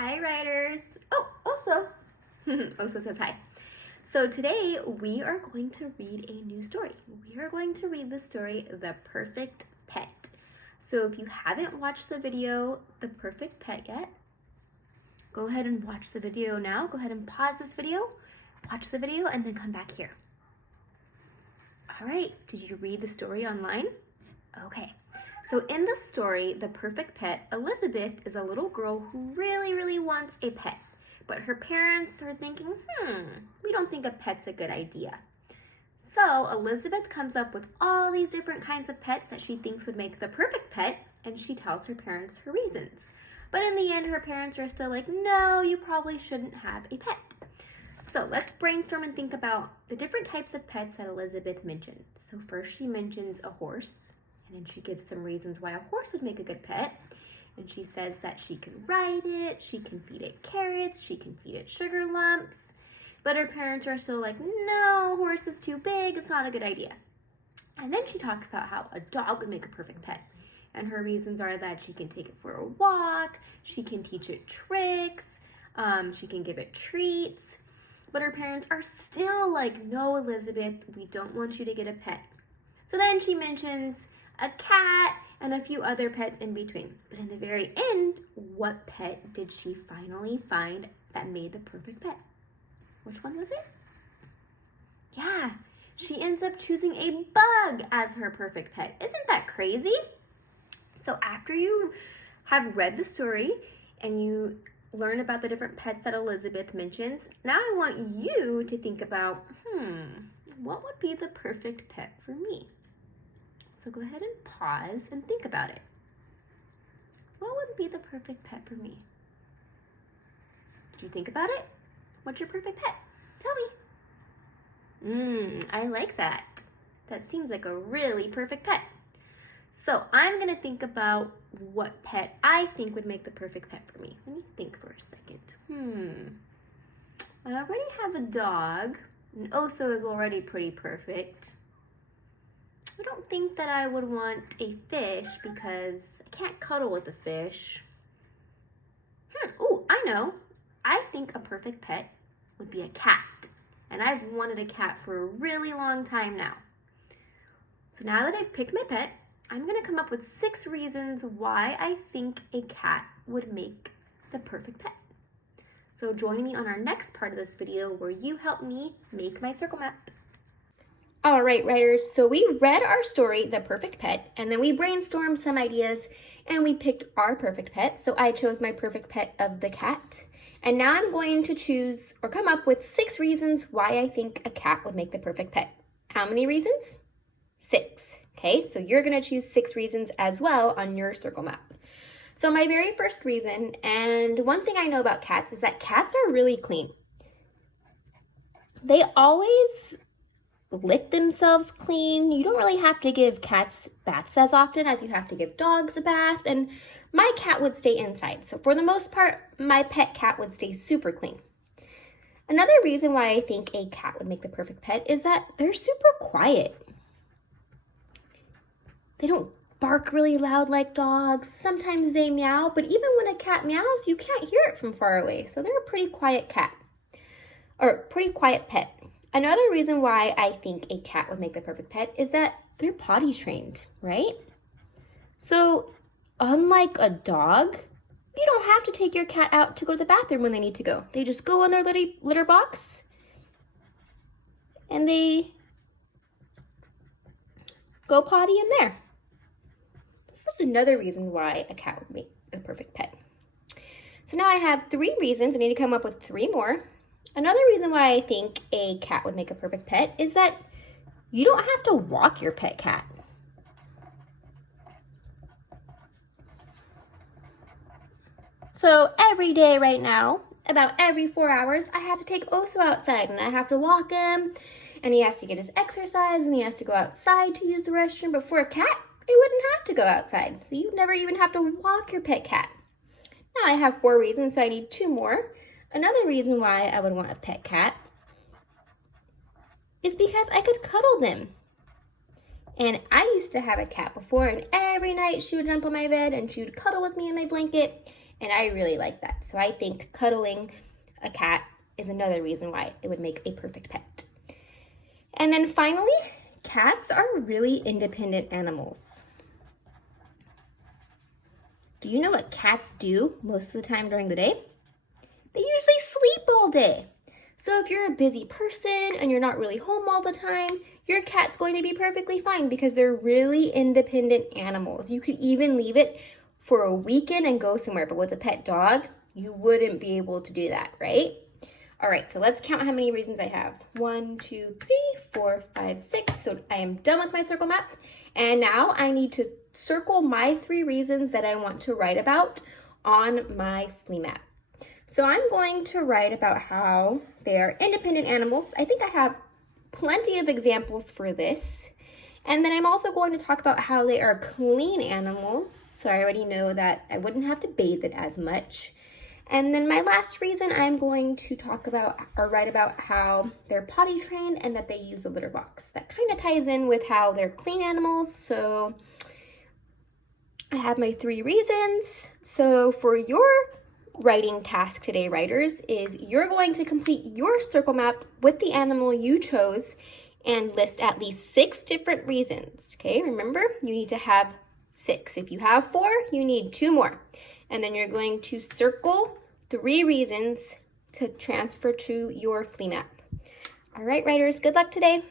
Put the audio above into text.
Hi, writers. Oh, also, also says hi. So today we are going to read a new story. We are going to read the story, The Perfect Pet. So if you haven't watched the video, The Perfect Pet yet, go ahead and watch the video now. Go ahead and pause this video, watch the video, and then come back here. All right, did you read the story online? Okay. So in the story, The Perfect Pet, Elizabeth is a little girl who really wants a pet. But her parents are thinking, we don't think a pet's a good idea. So Elizabeth comes up with all these different kinds of pets that she thinks would make the perfect pet, and she tells her parents her reasons. But in the end, her parents are still like, no, you probably shouldn't have a pet. So let's brainstorm and think about the different types of pets that Elizabeth mentioned. So first she mentions a horse. And then she gives some reasons why a horse would make a good pet. And she says that she can ride it, she can feed it carrots, she can feed it sugar lumps. But her parents are still like, no, horse is too big, it's not a good idea. And then she talks about how a dog would make a perfect pet. And her reasons are that she can take it for a walk, she can teach it tricks, she can give it treats. But her parents are still like, no, Elizabeth, we don't want you to get a pet. So then she mentions a cat, and a few other pets in between. But in the very end, what pet did she finally find that made the perfect pet? Which one was it? Yeah, she ends up choosing a bug as her perfect pet. Isn't that crazy? So after you have read the story and you learn about the different pets that Elizabeth mentions, now I want you to think about, what would be the perfect pet for me? So go ahead and pause and think about it. What would be the perfect pet for me? Did you think about it? What's your perfect pet? Tell me. I like that. That seems like a really perfect pet. So I'm going to think about what pet I think would make the perfect pet for me. Let me think for a second. I already have a dog, and Oso is already pretty perfect. I don't think that I would want a fish because I can't cuddle with a fish. I know. I think a perfect pet would be a cat. And I've wanted a cat for a really long time now. So now that I've picked my pet, I'm going to come up with 6 reasons why I think a cat would make the perfect pet. So join me on our next part of this video where you help me make my circle map. All right, writers, so we read our story, The Perfect Pet, and then we brainstormed some ideas and we picked our perfect pet. So I chose my perfect pet of the cat. And now I'm going to choose or come up with 6 reasons why I think a cat would make the perfect pet. How many reasons? 6. Okay, so you're going to choose 6 reasons as well on your circle map. So my very first reason, and one thing I know about cats is that cats are really clean. They always lick themselves clean. You don't really have to give cats baths as often as you have to give dogs a bath, and my cat would stay inside. So for the most part, my pet cat would stay super clean. Another reason why I think a cat would make the perfect pet is that they're super quiet. They don't bark really loud like dogs. Sometimes they meow, but even when a cat meows, you can't hear it from far away. So they're a pretty quiet cat, or pretty quiet pet. Another reason why I think a cat would make the perfect pet is that they're potty trained, right? So unlike a dog, you don't have to take your cat out to go to the bathroom when they need to go. They just go in their litter box and they go potty in there. This is another reason why a cat would make a perfect pet. So now I have 3 reasons. I need to come up with 3 more. Another reason why I think a cat would make a perfect pet is that you don't have to walk your pet cat. So every day right now, about every 4 hours, I have to take Oso outside and I have to walk him and he has to get his exercise and he has to go outside to use the restroom. But for a cat, it wouldn't have to go outside. So you never even have to walk your pet cat. Now I have 4 reasons, so I need 2 more. Another reason why I would want a pet cat is because I could cuddle them. And I used to have a cat before, and every night she would jump on my bed and she would cuddle with me in my blanket. and I really like that. So I think cuddling a cat is another reason why it would make a perfect pet. And then finally, cats are really independent animals. Do you know what cats do most of the time during the day? They usually sleep all day. So if you're a busy person and you're not really home all the time, your cat's going to be perfectly fine because they're really independent animals. You could even leave it for a weekend and go somewhere, but with a pet dog, you wouldn't be able to do that, right? All right, so let's count how many reasons I have. 1, 2, 3, 4, 5, 6. So I am done with my circle map. And now I need to circle my 3 reasons that I want to write about on my flea map. So I'm going to write about how they are independent animals. I think I have plenty of examples for this. And then I'm also going to talk about how they are clean animals. So I already know that I wouldn't have to bathe it as much. And then my last reason, I'm going to talk about or write about how they're potty trained and that they use a litter box. That kind of ties in with how they're clean animals. So I have my 3 reasons. So for your writing task today, writers, is you're going to complete your circle map with the animal you chose and list at least 6 different reasons. Okay, remember, you need to have 6. If you have 4, you need 2 more. And then you're going to circle 3 reasons to transfer to your flea map. All right, writers, good luck today.